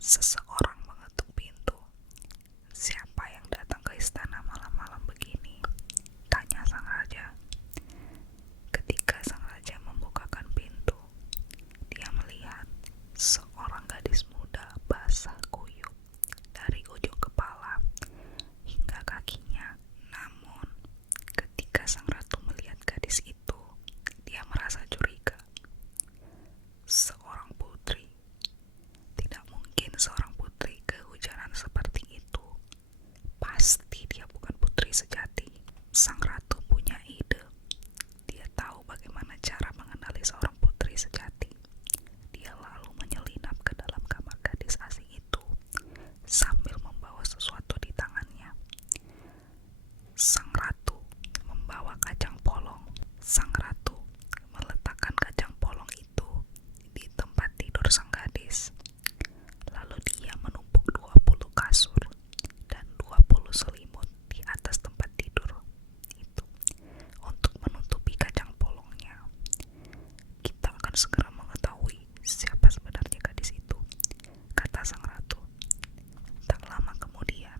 Seseorang mengetuk pintu. Siapa yang datang ke istana malam-malam begini? Tanya sang raja. Ketika sang raja membukakan pintu, dia melihat seorang gadis muda basah kuyup dari ujung kepala hingga kakinya. Namun, ketika sang ratu melihat gadis itu, dia merasa curiga. Seorang putri. Tidak mungkin seorang putri kehujanan seperti itu. Pasti dia bukan putri sejati. Sang ratu punya ide. Dia tahu bagaimana cara mengenali seorang putri sejati. Dia lalu menyelinap ke dalam kamar gadis asing itu sambil membawa sesuatu di tangannya. Sang ratu membawa kacang polong. Sang ratu meletakkan kacang polong itu di tempat tidur sang gadis. Lalu dia menumpuk 20 kasur dan 20 selimut di atas tempat tidur itu untuk menutupi kacang polongnya. Kita akan segera mengetahui siapa sebenarnya gadis itu, kata sang ratu. Tak lama kemudian,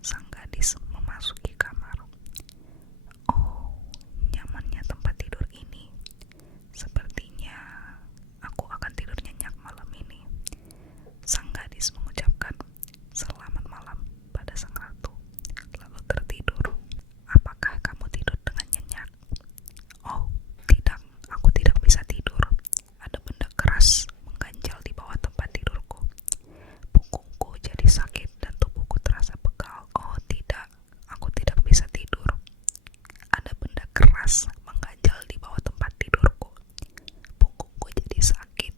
sang gadis memasuki kamar. Oh, nyamannya tempat tidur ini. Sepertinya aku akan tidur nyenyak malam ini. Sang gadis mengucapkan selamat malam pada sang ratu, lalu tertidur. Apakah kamu tidur dengan nyenyak? Oh, tidak, aku tidak bisa tidur. Ada benda keras mengganjal di bawah tempat tidurku. Punggungku jadi sakit dan tubuhku terasa pegal. Oh tidak, aku tidak bisa tidur. Ada benda keras mengganjal di bawah tempat tidurku. Punggungku jadi sakit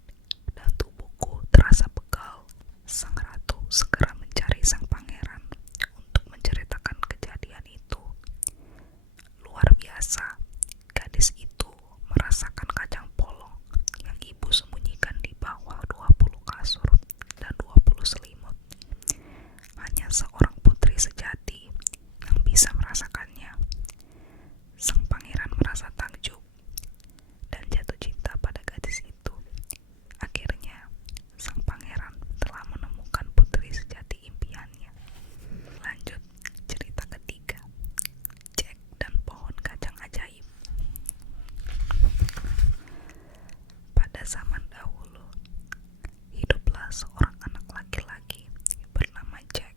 dan tubuhku terasa pegal. Sang ratu segera mencari sang pangeran untuk menceritakan kejadian itu. Luar biasa, gadis itu merasakan kacang polong yang ibu sembunyikan di bawah 20 kasur dan 20 selimut. Hanya seorang putri sejati yang bisa merasakannya. Sang pangeran merasa takjub dan jatuh cinta pada gadis itu. Akhirnya, sang pangeran telah menemukan putri sejati impiannya. Lanjut cerita ketiga, Jack dan pohon kacang ajaib. Pada zaman dahulu, hiduplah seorang anak laki-laki bernama Jack.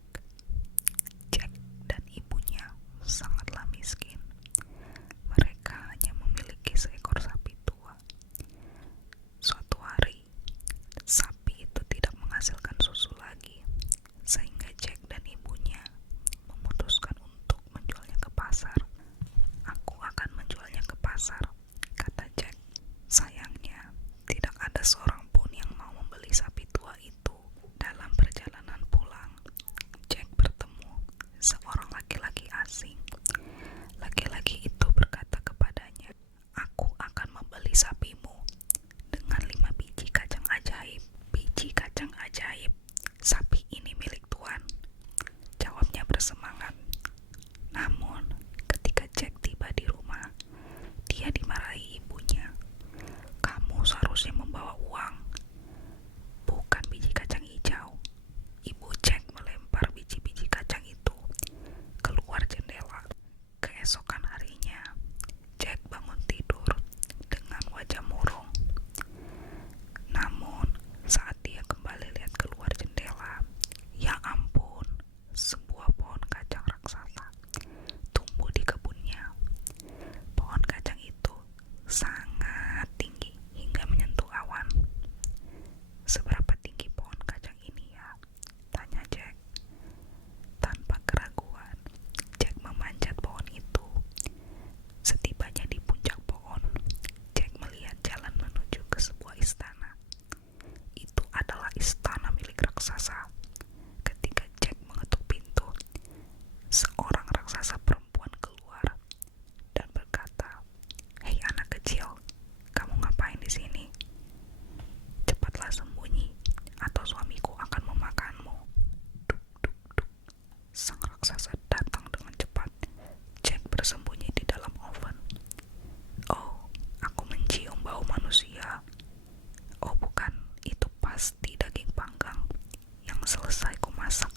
Selesai ku masak,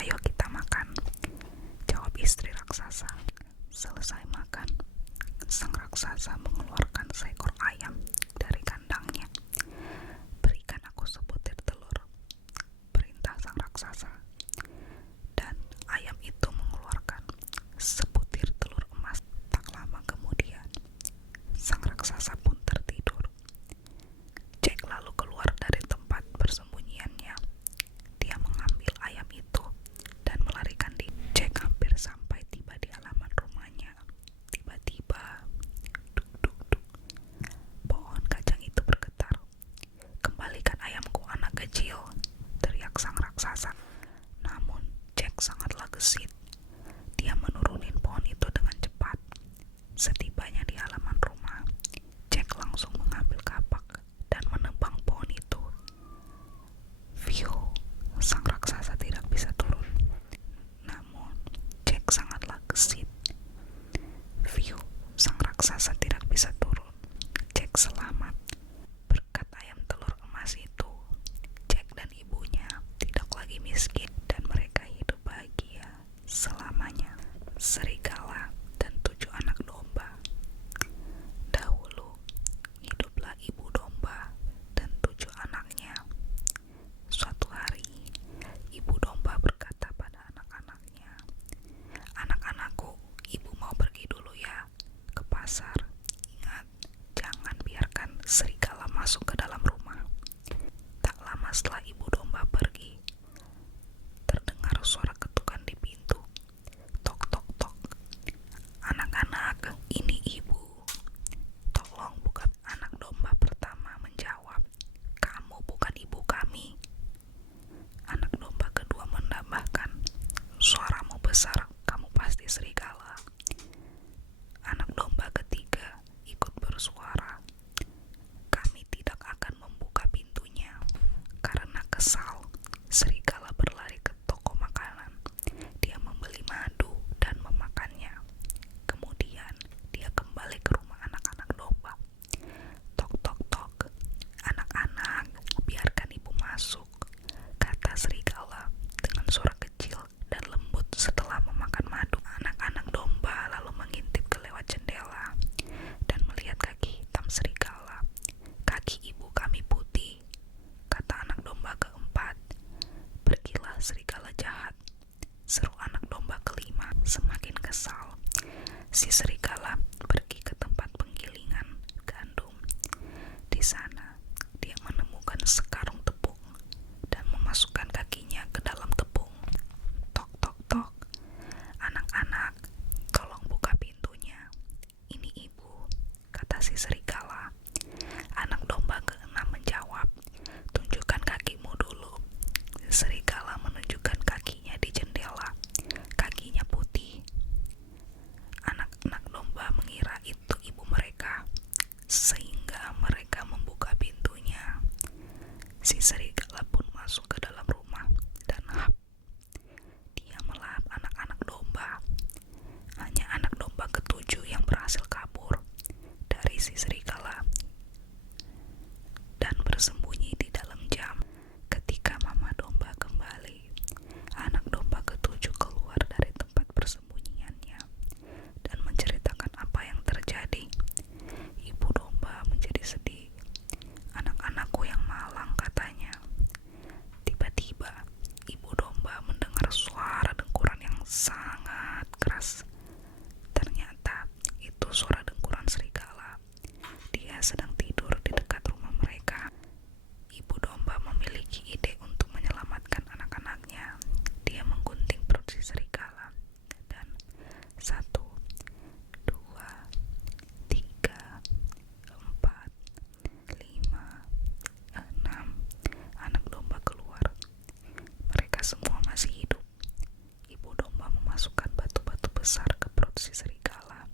ayo kita makan, jawab istri raksasa. Selesai makan, sang raksasa mengeluarkan seekor ayam dari kandangnya. Berikan aku sebutir telur, perintah sang raksasa. Dan ayam itu mengeluarkan sebutir telur emas. Tak lama kemudian, sang raksasa pun tertidur. Jack lalu keluar dari tempat persembunyiannya. Dia mengambil ayam itu dan melarikan diri. Jack hampir sampai tiba di halaman rumahnya. Tiba-tiba, duk duk duk, pohon kacang itu bergetar. Kembalikan ayamku, anak kecil, teriak sang raksasa. Namun Jack sangatlah gesit. Dia menurunin pohon itu dengan cepat. Setibanya di halaman rumah, Jack langsung mengambil kapak dan menebang pohon itu. View, sang raksasa tidak bisa turun. Namun Jack sangatlah gesit. View, sang raksasa tidak bisa turun. Jack selamat. Berkat ayam telur emas itu, Jack dan ibunya tidak lagi miskin dan mereka hidup bahagia selamanya. Serigala dan 7 anak domba. Dahulu hiduplah ibu domba dan 7 anaknya. Suatu hari, ibu domba berkata pada anak-anaknya, "Anak-anakku, ibu mau pergi dulu ya ke pasar. Ingat, jangan biarkan serigala masuk ke dalam rumah." Tak lama setelah ibu domba pergi, terdengar suara ketukan di pintu. Tok tok tok. "Anak-anak, ini ibu. Tolong buka." Anak domba pertama menjawab, "Kamu bukan ibu kami." Anak domba kedua menambahkan, "Suaramu besar, kamu pasti serigala." Anak domba ketiga ikut bersuara, "Kami tidak akan membuka pintunya." Karena kesal, serigala berlari ke toko makanan. Dia membeli madu dan memakannya. Kemudian dia kembali ke rumah anak-anak domba. Tok tok tok. "Anak-anak, biarkan ibu masuk," kata serigala dengan suara kecil dan lembut setelah memakan madu. Anak-anak domba lalu mengintip ke lewat jendela dan melihat kaki hitam serigala. "Kaki ibu kami putih," kata anak domba keempat. "Pergilah serigala jahat," seru anak domba kelima. Semakin kesal, si serigala pergi ke tempat penggilingan gandum. Di sana, dia menemukan sekarung tepung dan memasukkan kakinya ke dalam tepung. Tok tok tok. "Anak-anak, tolong buka pintunya. Ini ibu," kata si serigala. Anak domba keenam menjawab, "Tunjukkan kakimu dulu." Serigala menunjukkan kakinya di jendela. Kakinya putih. Anak-anak domba mengira itu ibu mereka, sehingga mereka membuka pintunya. Si serigala pun masuk ke dalam rumah dan hap, dia melahap anak-anak domba. Hanya anak domba ketujuh yang berhasil kabur dari si serigala dan bersembunyi di dalam jam. Ketika mama domba kembali, anak domba ketujuh keluar dari tempat persembunyiannya dan menceritakan apa yang terjadi. Ibu domba menjadi sedih. "Anak-anakku yang malang," katanya. Tiba-tiba, ibu domba mendengar suara dengkuran yang sangat keras. Ternyata itu suara dengkuran serigala. Dia sedang tidur di dekat rumah mereka. Ibu domba memiliki ide untuk menyelamatkan anak-anaknya. Dia menggunting perut si serigala dan 1, 2, 3, 4, 5, 6 anak domba keluar. Mereka semua masih hidup. Ibu domba memasukkan batu-batu besar ke perut si serigala,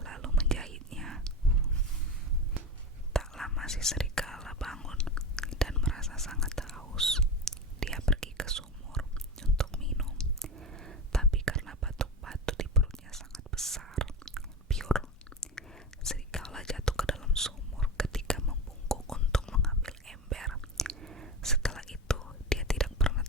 lalu menjahitnya. Tak lama si serigala bangun dan merasa sangat haus. Dia pergi ke sumur untuk minum. Tapi karena batu-batu di perutnya sangat besar, piur, serigala jatuh ke dalam sumur ketika membungkuk untuk mengambil ember. Setelah itu, dia tidak pernah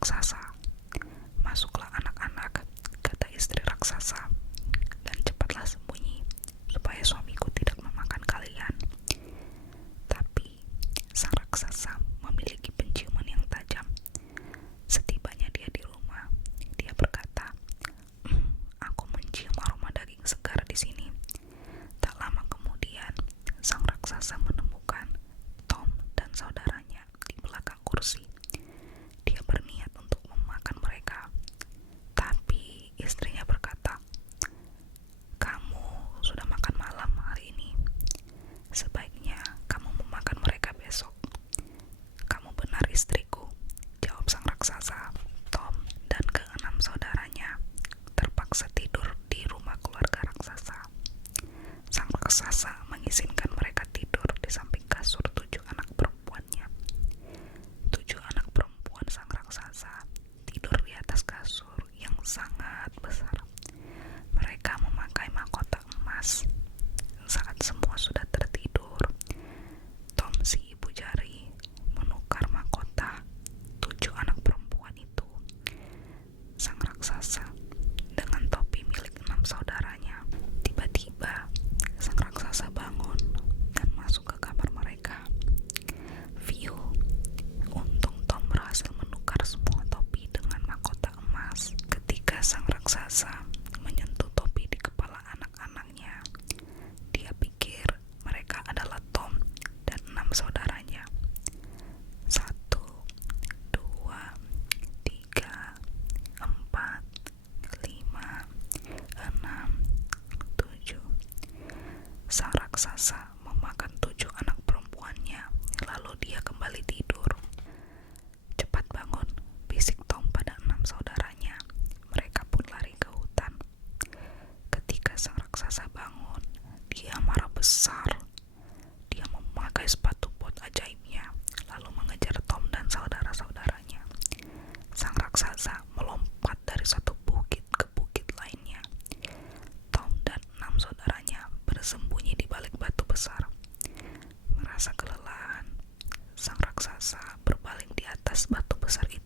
raksasa. Masuklah anak-anak, kata istri raksasa, dan cepatlah sembunyi, supaya suamiku tidak memakan kalian. Tapi sang raksasa memiliki penciuman yang tajam. Setibanya dia di rumah, dia berkata, aku mencium aroma daging segar di sini. Tak lama kemudian, sang raksasa menemukan Tom dan saudaranya di belakang kursi. Dia berniat untuk memakan mereka, tapi istrinya berkata, kamu sudah makan malam hari ini. Sebaiknya kamu memakan mereka besok. Kamu benar istriku, jawab sang raksasa. Tom dan keenam saudaranya terpaksa tidur di rumah keluarga raksasa. Sang raksasa mengizinkan mereka tidur di samping kasur 7 anak perempuannya. 7 anak perempuan sang raksasa tidur di atas kasur yang sangat besar. Mereka memakai mahkota emas. Saat semua sudah tertidur, Tom si ibu jari menukar mahkota 7 anak perempuan itu. Sang raksasa dengan topi milik 6 saudaranya. Tiba-tiba sang raksasa bangun dan masuk ke kamar mereka. View, untung Tom berhasil menukar semua topi dengan mahkota emas. Ketika sang raksasa menyentuh topi di kepala anak-anaknya, dia pikir mereka adalah Tom dan 6 saudaranya. 1, 2, 3, 4, 5, 6, 7. Sang raksasa memakan 7 anak perempuannya, lalu dia kembali tidur. Cepat bangun, bisik Tom pada 6 saudaranya. Mereka pun lari ke hutan. Ketika sang raksasa bangun, dia marah besar. Dia memakai sepatu bot ajaibnya, lalu mengejar Tom dan saudara-saudaranya. Sang raksasa melompat dari satu bukit ke bukit lainnya. Tom dan 6 saudaranya bersembunyi di balik batu besar. Merasa kelelahan, sang raksasa berbaling di atas batu besar itu.